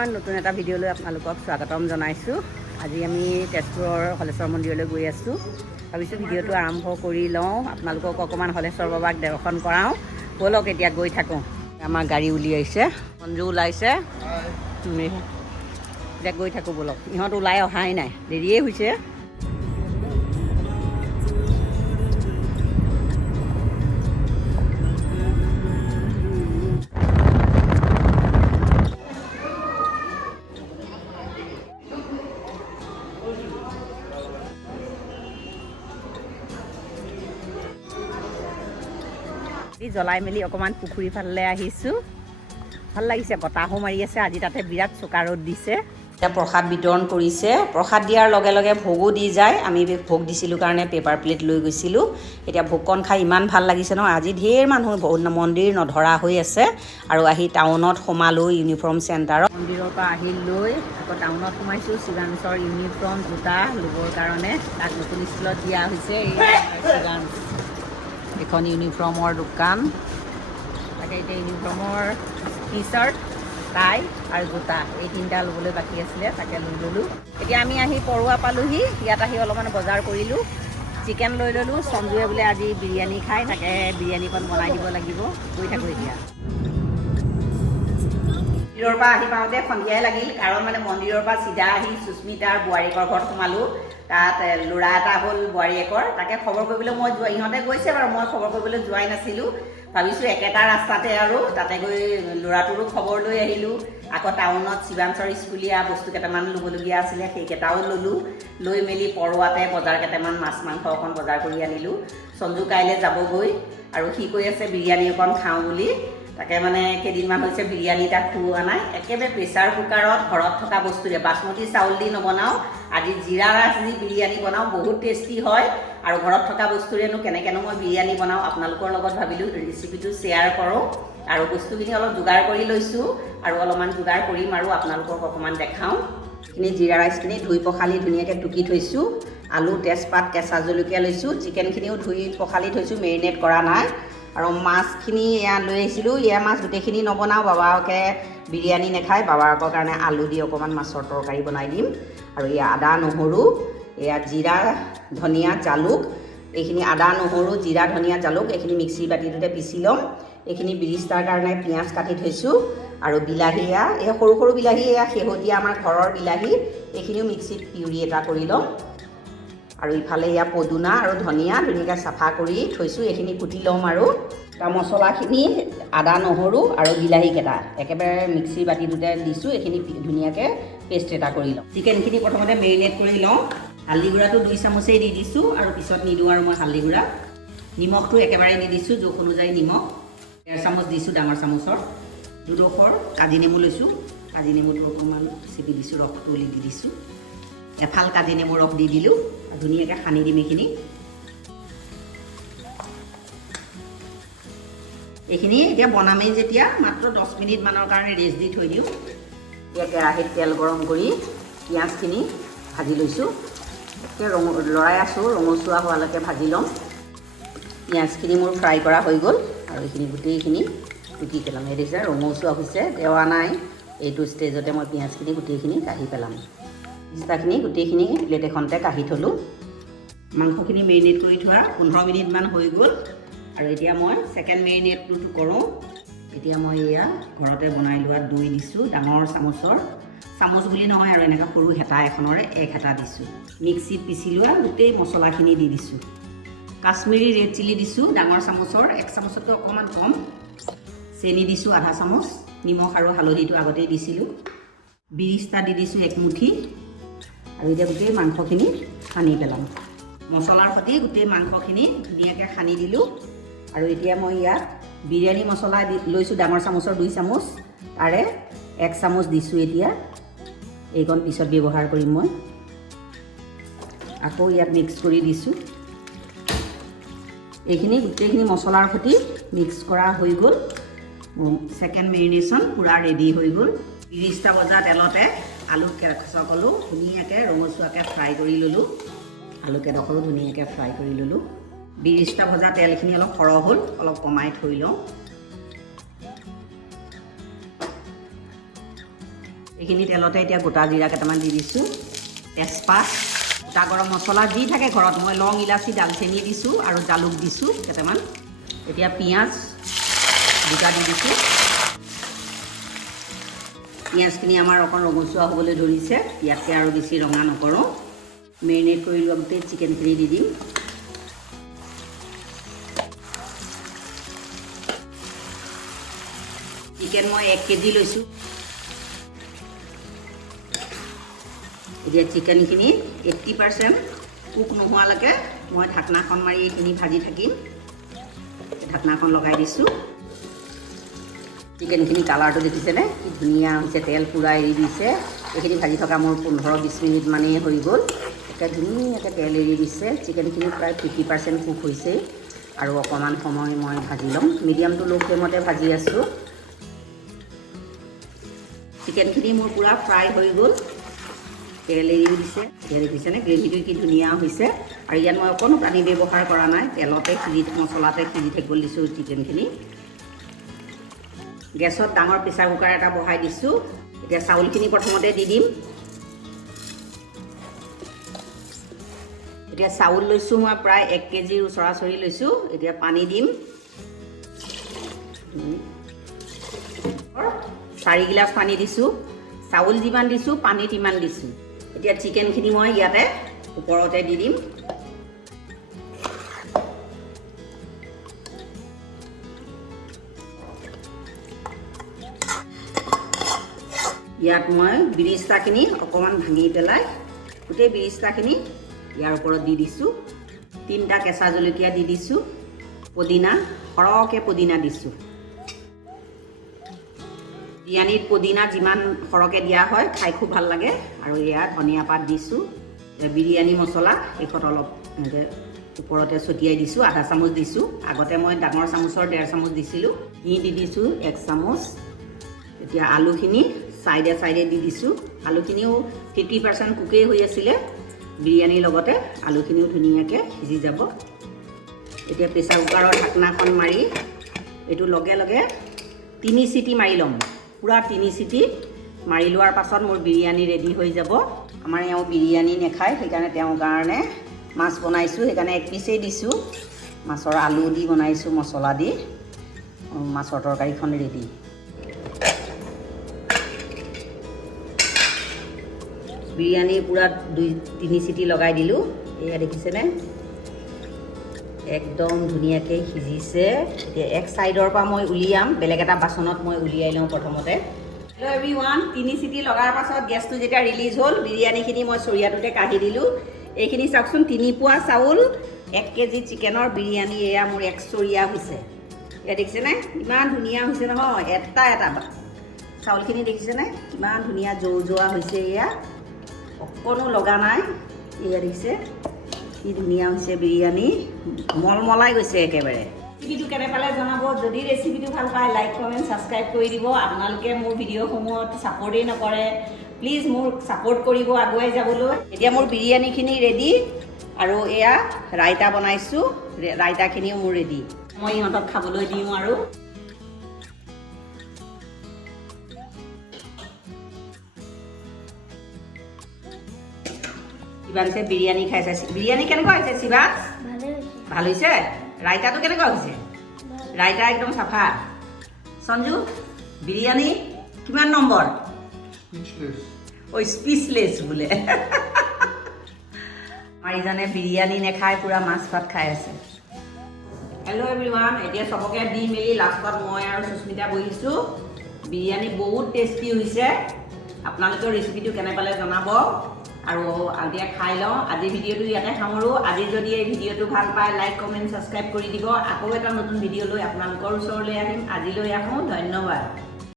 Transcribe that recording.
Everyone নতুন এটা ভিডিঅ'লৈ আপোনালোকক স্বাগতম জনাইছোঁ। আজি আমি তেজপুৰৰ হলেশ্বৰ মন্দিৰলৈ গৈ আছোঁ। ভাবিছোঁ ভিডিঅ'টো আৰম্ভ কৰি লওঁ, আপোনালোকক অকণমান হলেশ্বৰ বাবাক দৰ্শন কৰাওঁ। ব'লক এতিয়া গৈ থাকোঁ। আমাৰ গাড়ী উলিয়াইছে, মঞ্জু ওলাইছে, এতিয়া গৈ থাকোঁ ব'লক। ইহঁত ওলাই অহাই নাই, দেৰিয়ে হৈছে। জ্বলাই মেলি অকণমান পুখুৰী ফালে আহিছোঁ। ভাল লাগিছে, বতাহো মাৰি আছে। আজি তাতে বিৰাট চোকা ৰ'দ দিছে। এতিয়া প্ৰসাদ বিতৰণ কৰিছে। প্ৰসাদ দিয়াৰ লগে লগে ভোগো দি যায়। আমি ভোগ দিছিলোঁ কাৰণে পেপাৰ প্লেট লৈ গৈছিলোঁ। এতিয়া ভোগকণ খাই ইমান ভাল লাগিছে নহয়। আজি ঢেৰ মানুহ মন্দিৰ নধৰা হৈ আছে আৰু আহি টাউনত সোমালোঁ ইউনিফৰ্ম চেণ্টাৰত। মন্দিৰৰ পৰা আহি লৈ আকৌ টাউনত সোমাইছোঁ। শিৱাংশৰ ইউনিফৰ্ম জোতা ল'বৰ কাৰণে তাক নতুন স্কুলত দিয়া হৈছে। এই শিৱাংশ এখন ইউনিফৰ্মৰ দোকান। তাকে এতিয়া ইউনিফৰ্মৰ টি চাৰ্ট, টাই আৰু জোতা এই তিনিটা ল'বলৈ বাকী আছিলে, তাকে লৈ ল'লোঁ। এতিয়া আমি আহি পৰুৱা পালোঁহি। ইয়াত আহি অলপমান বজাৰ কৰিলোঁ, চিকেন লৈ ল'লোঁ। সঞ্জুৱে বোলে আজি বিৰিয়ানী খায়, তাকে বিৰিয়ানীখন বনাই দিব লাগিব। গৈ থাকোঁ এতিয়া। মন্দিৰৰ পৰা আহি পাওঁতে সন্ধিয়াই লাগিল, কাৰণ মন্দিৰৰ পৰা চিধা আহি সুস্মিতাৰ বোৱাৰীয়েকৰ ঘৰত সোমালোঁ। তাত ল'ৰা এটা হ'ল বোৱাৰীয়েকৰ, তাকে খবৰ কৰিবলৈ মই ইহঁতে গৈছে বাৰু, মই খবৰ কৰিবলৈ যোৱাই নাছিলোঁ। ভাবিছোঁ একেটা ৰাস্তাতে আৰু তাতে গৈ ল'ৰাটোৰো খবৰ লৈ আহিলোঁ। আকৌ টাউনত শিৱাংশৰ স্কুলীয়া বস্তু কেইটামান ল'বলগীয়া আছিলে, সেইকেইটাও ল'লোঁ। লৈ মেলি পৰুৱাতে বজাৰ কেইটামান মাছ মাংস অকণ বজাৰ কৰি আনিলোঁ। সঞ্জু কাইলৈ যাবগৈ আৰু সি কৈ আছে বিৰিয়ানী অকণ খাওঁ বুলি। তাকে কেইদিনমান হৈছে বিৰিয়ানী তাক খুওৱা নাই। একেবাৰে প্ৰেছাৰ কুকাৰত ঘৰত থকা বস্তুৰে, বাচমতি চাউল দি নবনাওঁ, আজি জিৰা ৰাইচ দি বিৰিয়ানী বনাওঁ, বহুত টেষ্টি হয়। আৰু ঘৰত থকা বস্তুৰেনো কেনেকৈনো মই বিৰিয়ানী বনাওঁ, আপোনালোকৰ লগত ভাবিলোঁ ৰেচিপিটো শ্বেয়াৰ কৰোঁ। আৰু বস্তুখিনি অলপ যোগাৰ কৰি লৈছোঁ আৰু অলপমান যোগাৰ কৰিম আৰু আপোনালোকক অকণমান দেখাওঁ। এইখিনি জিৰা ৰাইচখিনি ধুই পখালি ধুনীয়াকৈ টুকি থৈছোঁ। আলু, তেজপাত, কেঁচা জলকীয়া লৈছোঁ। চিকেনখিনিও ধুই পখালি থৈছোঁ, মেৰিনেট কৰা নাই। আৰু মাছখিনি এয়া লৈ আহিছিলোঁ। এয়া মাছ গোটেইখিনি নবনাওঁ, বাবাকে বিৰিয়ানী নাখায়। বাবাকৰ কাৰণে আলু দি অকণমান মাছৰ তৰকাৰী বনাই দিম। আৰু এয়া আদা নহৰু, এয়া জিৰা ধনিয়া জালুক, এইখিনি আদা নহৰু জিৰা ধনিয়া জালুক এইখিনি মিক্সি বাতিটোতে পিচি ল'ম। এইখিনি বিৰিষ্টাৰ কাৰণে পিঁয়াজ কাটি থৈছোঁ। আৰু বিলাহী, এই সৰু সৰু বিলাহী, এয়া শেহতীয়া আমাৰ ঘৰৰ বিলাহী, এইখিনিও মিক্সিত পিউৰি এটা কৰি ল'ম। আৰু ইফালে এয়া পদুনা আৰু ধনিয়া ধুনীয়াকৈ চাফা কৰি থৈছোঁ, এইখিনি কুটি ল'ম। আৰু মছলাখিনি আদা নহৰু আৰু বিলাহীকেইটা একেবাৰে মিক্সি বাতিটোতে দিছোঁ, এইখিনি ধুনীয়াকৈ পেষ্ট এটা কৰি ল'ম। চিকেনখিনি প্ৰথমতে মেৰিনেট কৰি লওঁ। হালধি গুড়াটো 2 চামুচেই দি দিছোঁ আৰু পিছত নিদিওঁ আৰু মই হালধি গুড়া। নিমখটো একেবাৰে দি দিছোঁ, জোখ অনুযায়ী নিমখ 1.5 চামুচ দিছোঁ, ডাঙৰ চামুচৰ। 2 কাজি নেমু লৈছোঁ, কাজি নেমুটো অকণমান চেপি দিছোঁ, ৰসটো উলি দি দিছোঁ। এফাল কাজি নেমু ৰস দি দিলোঁ, ধুনীয়াকৈ সানি দিম এইখিনি। এইখিনি এতিয়া বনামেই যেতিয়া মাত্ৰ 10 মিনিটমানৰ কাৰণে ৰেষ্ট দি থৈ দিওঁ। এতিয়া কেৰাহীত তেল গৰম কৰি পিঁয়াজখিনি ভাজি লৈছোঁ। এতিয়া লৰাই আছোঁ, ৰঙচুৱা হোৱালৈকে ভাজি ল'ম। পিঁয়াজখিনি মোৰ ফ্ৰাই কৰা হৈ গ'ল আৰু এইখিনি গোটেইখিনি টুকি পেলাম। এই দেখিছে ৰঙচুৱা হৈছে, দেৱা নাই। এইটো ষ্টেজতে মই পিঁয়াজখিনি গোটেইখিনি কাঢ়ি পেলাম। পিস্তাখিনি গোটেইখিনি প্লেট এখনতে কাঢ়ি থ'লোঁ। মাংসখিনি মেৰিনেট কৰি থোৱা 15 মিনিটমান হৈ গ'ল। আৰু এতিয়া মই ছেকেণ্ড মেৰিনেটটো কৰোঁ। এতিয়া মই এয়া ঘৰতে বনাই লোৱা দৈ দিছোঁ, ডাঙৰ চামুচৰ, চামুচ বুলি নহয় আৰু এনেকৈ সৰু হেতা এখনৰে 1 হেতা দিছোঁ। মিক্সিত পিচি লোৱা গোটেই মছলাখিনি দি দিছোঁ। কাশ্মীৰী ৰেড চিলি দিছোঁ, ডাঙৰ চামুচৰ 1 চামুচতকৈ অকণমান কম। চেনি দিছোঁ 1/2 চামুচ, নিমখ আৰু হালধিটো আগতেই দিছিলোঁ। বিৰিষ্টা দি দিছোঁ 1 মুঠি। আৰু এতিয়া গোটেই মাংসখিনি সানি পেলাম। মছলাৰ সৈতে গোটেই মাংসখিনি ধুনীয়াকৈ সানি দিলোঁ। আৰু এতিয়া মই ইয়াত বিৰিয়ানী মছলা লৈছোঁ, ডাঙৰ চামুচৰ 2 চামুচ, তাৰে 1 চামুচ দিছোঁ। এতিয়া এইকণ পিছত ব্যৱহাৰ কৰিম মই। আকৌ ইয়াত মিক্স কৰি দিছোঁ। এইখিনি গোটেইখিনি মছলাৰ সৈতে মিক্স কৰা হৈ গ'ল। ছেকেণ্ড মেৰিনেশ্যন পূৰা ৰেডি হৈ গ'ল। 30টা বজা তেলতে আলু সকলো ধুনীয়াকৈ ৰঙচুৱাকৈ ফ্ৰাই কৰি ল'লোঁ। আলু কেইডোখৰো ধুনীয়াকৈ ফ্ৰাই কৰি ল'লোঁ। 20টা ভজা তেলখিনি অলপ সৰহ হ'ল, অলপ কমাই থৈ লওঁ। এইখিনি তেলতে এতিয়া গোটা জিৰা কেইটামান দি দিছোঁ, তেজপাত, গোটা গৰম মছলা যি থাকে ঘৰত, মই লং ইলাচি দালচেনি দিছোঁ আৰু জালুক দিছোঁ কেইটামান। এতিয়া পিঁয়াজ দুটা দি দিছোঁ। পিঁয়াজখিনি আমাৰ অকণ ৰঙচুৱা হ'বলৈ ধৰিছে, ইয়াতকৈ আৰু বেছি ৰঙা নকৰোঁ। মেৰিনেট কৰি লোৱা গোটেই চিকেনখিনি দি দিম। চিকেন মই 1 কেজি লৈছোঁ। এতিয়া চিকেনখিনি 80% কুক নোহোৱালৈকে মই ঢাকনাখন মাৰি এইখিনি ভাজি থাকিম। ঢাকনাখন লগাই দিছোঁ। চিকেনখিনি কালাৰটো দেখিছেনে কি ধুনীয়া হৈছে, তেল পূৰা এৰি দিছে। এইখিনি ভাজি থকা মোৰ 15-20 মিনিট মানেই হৈ গ'ল। একে ধুনীয়াকৈ তেল এৰি দিছে। চিকেনখিনি প্ৰায় 50% কুক হৈছে আৰু অকণমান সময় মই ভাজি ল'ম। মিডিয়াম টু ল' ফ্লেমতে ভাজি আছোঁ। চিকেনখিনি মোৰ পূৰা ফ্ৰাই হৈ গ'ল, তেল এৰিও দিছে। এতিয়া দেখিছেনে গ্ৰেভিটো কি ধুনীয়া হৈছে। আৰু ইয়াত মই অকণো পানী ব্যৱহাৰ কৰা নাই, তেলতে মছলাতে সিজি থাকিবলৈ দিছোঁ চিকেনখিনি। গেছত ডাঙৰ প্ৰেছাৰ কুকাৰ এটা বহাই দিছোঁ। এতিয়া চাউলখিনি প্ৰথমতে দি দিম। এতিয়া চাউল লৈছোঁ মই প্ৰায় 1 কেজিৰ ওচৰা-ওচৰি লৈছোঁ। এতিয়া পানী দিম। 4 গিলাচ পানী দিছোঁ। চাউল যিমান দিছোঁ পানী তিমান দিছোঁ। এতিয়া চিকেনখিনি মই ইয়াতে ওপৰতে দি দিম। ইয়াত মই বিৰিষ্টাখিনি অকণমান ভাঙি পেলাই গোটেই বিৰিষ্টাখিনি ইয়াৰ ওপৰত দি দিছোঁ। 3টা কেঁচা জলকীয়া দি দিছোঁ। পদিনা, সৰহকৈ পদিনা দিছোঁ। বিৰিয়ানীত পদিনা যিমান সৰহকৈ দিয়া হয় খাই খুব ভাল লাগে। আৰু এয়া ধনিয়া পাত দিছোঁ। বিৰিয়ানী মছলা এইখন অলপ এনেকৈ ওপৰতে ছটিয়াই দিছোঁ, আধা চামুচ দিছোঁ। আগতে মই ডাঙৰ চামুচৰ 1.5 চামুচ দিছিলোঁ। ঘি দি দিছোঁ 1 চামুচ। এতিয়া আলুখিনি চাইডে চাইডে দি দিছোঁ। আলুখিনিও 50% কুকেই হৈ আছিলে। বিৰিয়ানীৰ লগতে আলুখিনিও ধুনীয়াকৈ সিজি যাব। এতিয়া প্ৰেছাৰ কুকাৰৰ ঢাকনাখন মাৰি এইটো লগে লগে 3 চিটি মাৰি ল'ম। পূৰা 3 চিটি মাৰি লোৱাৰ পাছত মোৰ বিৰিয়ানী ৰেডি হৈ যাব। আমাৰ এওঁ বিৰিয়ানী নাখায়, সেইকাৰণে তেওঁৰ কাৰণে মাছ বনাইছোঁ। সেইকাৰণে 1 পিচেই দিছোঁ। মাছৰ আলু দি বনাইছোঁ মছলা দি। মাছৰ তৰকাৰীখন ৰেডি। বিৰিয়ানী পূৰা 2-3 চিটি লগাই দিলোঁ। এয়া দেখিছেনে একদম ধুনীয়াকৈ সিজিছে। এতিয়া এক চাইডৰ পৰা মই উলিয়াম, বেলেগ এটা বাচনত মই উলিয়াই লওঁ প্ৰথমতে। হেল্ল' এভৰিৱান, 3 চিটি লগাৰ পাছত গেছটো যেতিয়া ৰিলিজ হ'ল, বিৰিয়ানীখিনি মই চৰিয়াটোতে কাঢ়ি দিলোঁ। এইখিনি চাওকচোন, 3 পোৱা চাউল, 1 কেজি চিকেনৰ বিৰিয়ানী। এয়া মোৰ 1 চৰিয়া হৈছে। এয়া দেখিছেনে ইমান ধুনীয়া হৈছে নহয়, এটা এটা চাউলখিনি দেখিছেনে কিমান ধুনীয়া জৌজোৱা হৈছে। এয়া অকণো লগা নাই। এয়া দেখিছে কি ধুনীয়া হৈছে বিৰিয়ানী, মলমলাই গৈছে একেবাৰে। ৰেচিপিটো কেনে পালে জনাব। যদি ৰেচিপিটো ভাল পায় লাইক কমেণ্ট ছাবস্ক্ৰাইব কৰি দিব। আপোনালোকে মোৰ ভিডিঅ'সমূহত ছাপোৰ্টেই নকৰে, প্লিজ মোৰ ছাপোৰ্ট কৰিব আগুৱাই যাবলৈ। এতিয়া মোৰ বিৰিয়ানীখিনি ৰেডি আৰু এয়া ৰাইতা বনাইছোঁ, ৰাইতাখিনিও মোৰ ৰেডি। মই ইহঁতক খাবলৈ দিওঁ আৰু শিৱাংশে বিৰিয়ানী খাই চাইছে। বিৰিয়ানী কেনেকুৱা হৈছে শিৱাংশ? ভাল হৈছে। ৰাইতাটো কেনেকুৱা হৈছে? ৰাইতা একদম চাফা। সঞ্জু বিৰিয়ানী কিমান নম্বৰ? স্পীচলেছ বোলে। আমাৰ ইজনে বিৰিয়ানী নাখাই পূৰা মাছ ভাত খাই আছে। হেল্ল' এভৰিৱান, এতিয়া চবকে দি মেলি লাষ্টত মই আৰু সুস্মিতা বহিছোঁ। বিৰিয়ানী বহুত টেষ্টি হৈছে। আপোনালোকৰ ৰেচিপিটো কেনে পালে জনাব আৰু এতিয়া খাই লওঁ। আজিৰ ভিডিঅ'টো ইয়াতে সামৰোঁ। আজি যদি এই ভিডিঅ'টো ভাল পায় লাইক কমেণ্ট ছাবস্ক্ৰাইব কৰি দিব। আকৌ এটা নতুন ভিডিঅ' লৈ আপোনালোকৰ ওচৰলৈ আহিম। আজিলৈ আহোঁ, ধন্যবাদ।